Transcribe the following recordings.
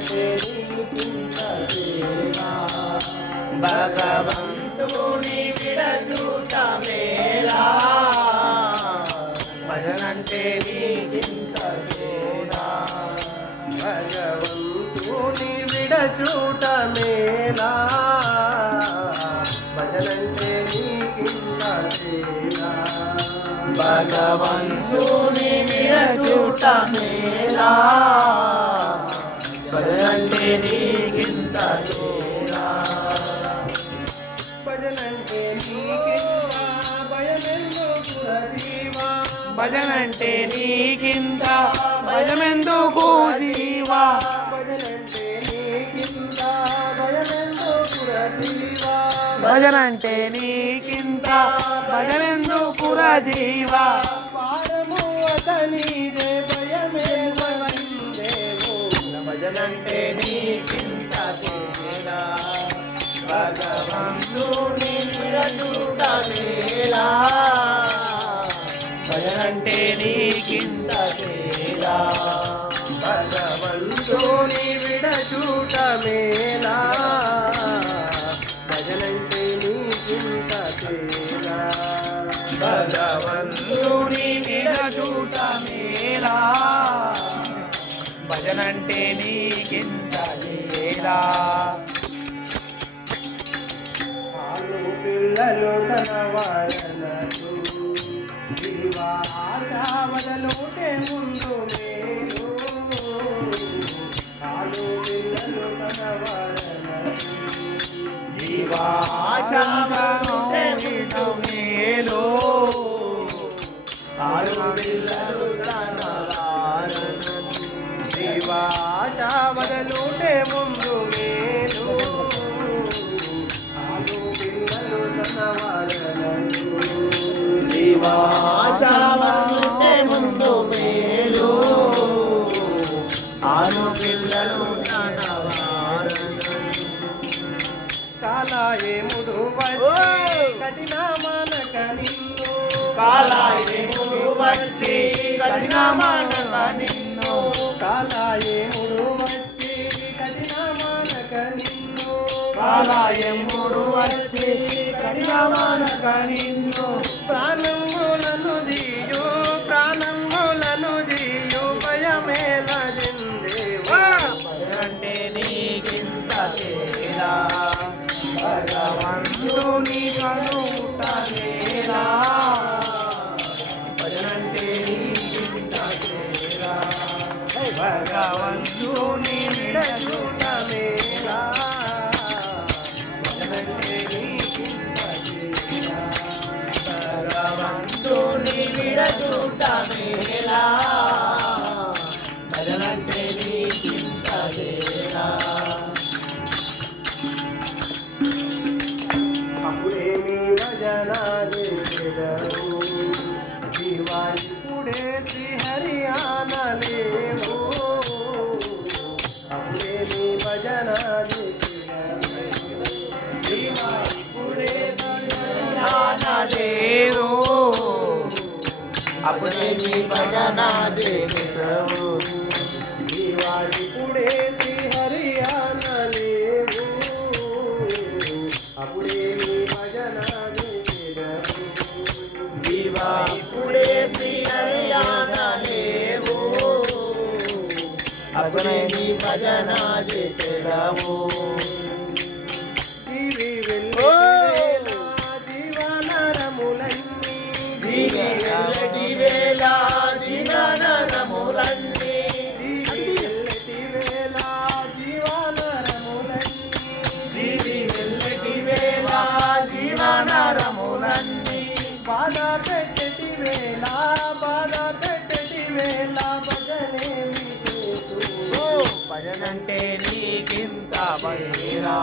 భజనంటే నీకింత చేరా భగవంతుని విడచూట మేలా భజనంటే నీకింత చేరా భగవంతుని విడచూట మేలా భజనంటే నీకింత చేరా భగవంతుని విడచూట మేలా భజనంటే నీకింత చేరా భజనంటే నీకింత భయమెందుకు జీవా భజనంటే నీకింత భయమెందుకు జీవా భజనంటే నీకింత భయమెందుకు జీవా భజనంటే నీకింత భజమెందుకు జీవా పారము అతనిదే భయమేదేవో భజనంటే నీకింత చేరా భగవంతుని విడచూట మేలా భజనంటే నీకింత చేరా భగవంతుని విడచూట మేలా భజనంటే నీకింత చేరా భగవంతుని విడచూట మేలా భజనంటే నీకింత చేరా పిల్లలు తన వారనకు జీవాశావదలోటే ముందు మేలు ఆలు పిల్లలు తన వారనకు జీవాశావదలోటే ముందు మేలు ఆలు పిల్లలు తన వారనకు జీవాశావదలోటే ముందు మేలు జీవాశావదలోటే ముందు మేలు ఆరు పిల్లలు కాలాయేముడు వచ్చి కఠిన మానక నిన్ను కాలాయేముడు వచ్చి కఠిన మానక నిన్ను కాలాయేముడు వచ్చి కఠిన మానక నిన్ను కాలాయేముడు వచ్చి కఠిన మానక నిన్ను ప్రాణములను దియు ప్రాణములను దియు భయమేల జిందేవా భజనంటే నీకింత చేరా భగవంతుని కనుట మేలా భజనంటే నీకింత చేరా భగవంతుని విడచూట మేలా భజనంటే నీకింత చేరా భగవంతుని విడచూట మేలా భజనంటే నీకింత చేరా అప్పుడేమి భజన చేసేదరు జీవాయిప్పుడే శ్రీహరి ఆనలేవు అప్పుడేమి భజన చేసేదరు జీవాయిప్పుడే శ్రీహరి ఆనలేవు అప్పుడేమి భజన చేసేదరు జీవాయిప్పుడే శ్రీహరి ఆనలేవు అప్పుడేమి భజన చేసేదరు జీవాయిప్పుడే శ్రీహరి ఆనలేవు అప్పుడేమి భజన చేసేదవు జీవి వెళ్ళి జీవనరములన్నీ జీవి వెళ్ళటి వేళ జీవనరములన్నీ జీవి వెళ్ళటి వేళ జీవనరములన్నీ జీవి వెళ్ళటి వేళ జీవనరములన్నీ బాధ పెట్టటి వేళ భజనేమి భజనంటే నీకింత బైరా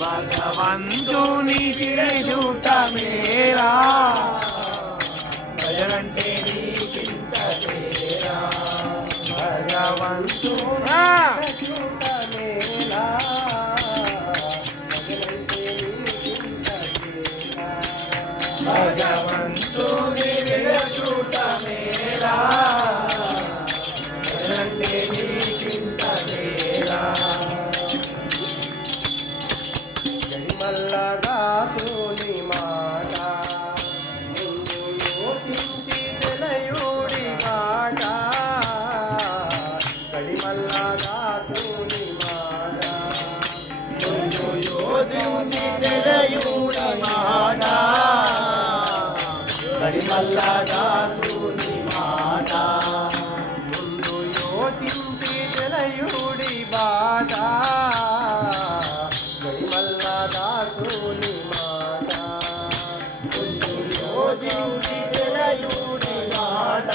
భగవంతుని విడచూట మేలా భజనంటే నీకింత చేరా భగవంతుని విడచూట మేలా భజనంటే నీకింత చేరా భగవంతుని విడచూట మేలా భజనంటే నీకింత చేరా దాసుని మాట ముందు యోచించి తెలియుడి మాట గడిమల్ల దాసుని మాట ముందు యోచించి తెలియుడి బాట గడిమల్ల దాసుని మాట ముందు యోచించి తెలియుడి మాట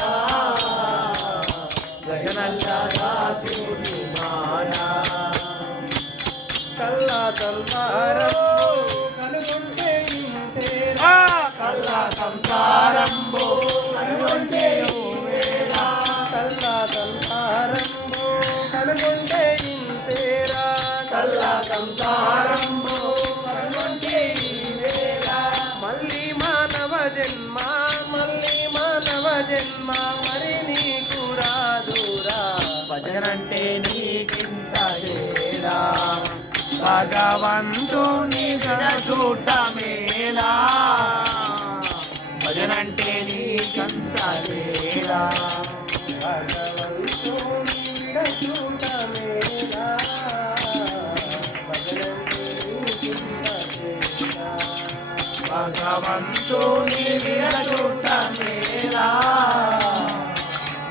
గడిమల్ల దాసుని మాట కల్ల సంసారం కనుగొంటే ఇంతేరా కల్ల సంసారంబు కనుగొంటే వేళ కల్ల సంసారం కనుగొంటే ఇంతేరా కల్ల సంసారంబు కనుగొంటే వేళ మళ్ళీ మానవ జన్మ మరి నీకు రాదురా భజనంటే నీకింత చేరా భగవంతుని చూట మేలా భజనంటే నీకంత చేరా భగవంతుని చూట మేలా భజనంటే నీకింత చేరా. భగవంతుని చూట మేలా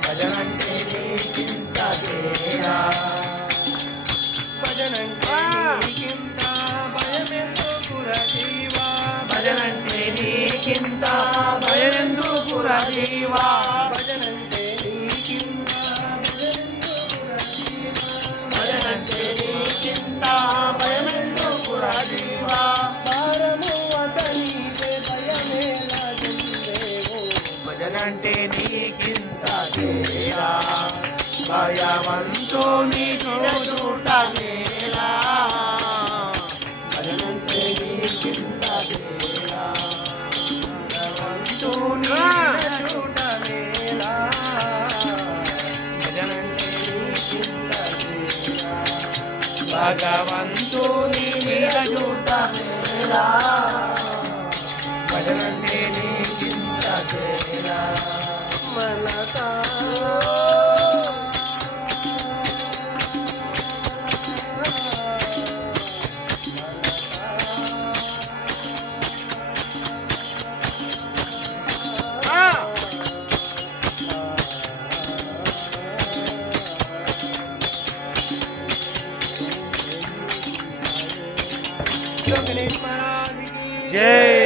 భజనంటే నీకింత చేరా భజనంటే నీకింత భయమెందుకురా జీవా భజనంటే నీకింత భయమెందుకురా జీవా భజనంటే నీకింత భయమెందుకురా జీవా భజనంటే నీకింత భయమెందుకురా జీవా భారము అతనిదే భయమేలా జందేవో భజనంటే నీకింత చేరా భయవంతుని చూట మేలా భజనంటే నీకింత చేరా భగవంతుని చూట మేలా భజనంటే నీకింత చేరా భగవంతుని చూట మేలా భజనంటే నీకింత చేరా మనసా गणेश महाराज की जय।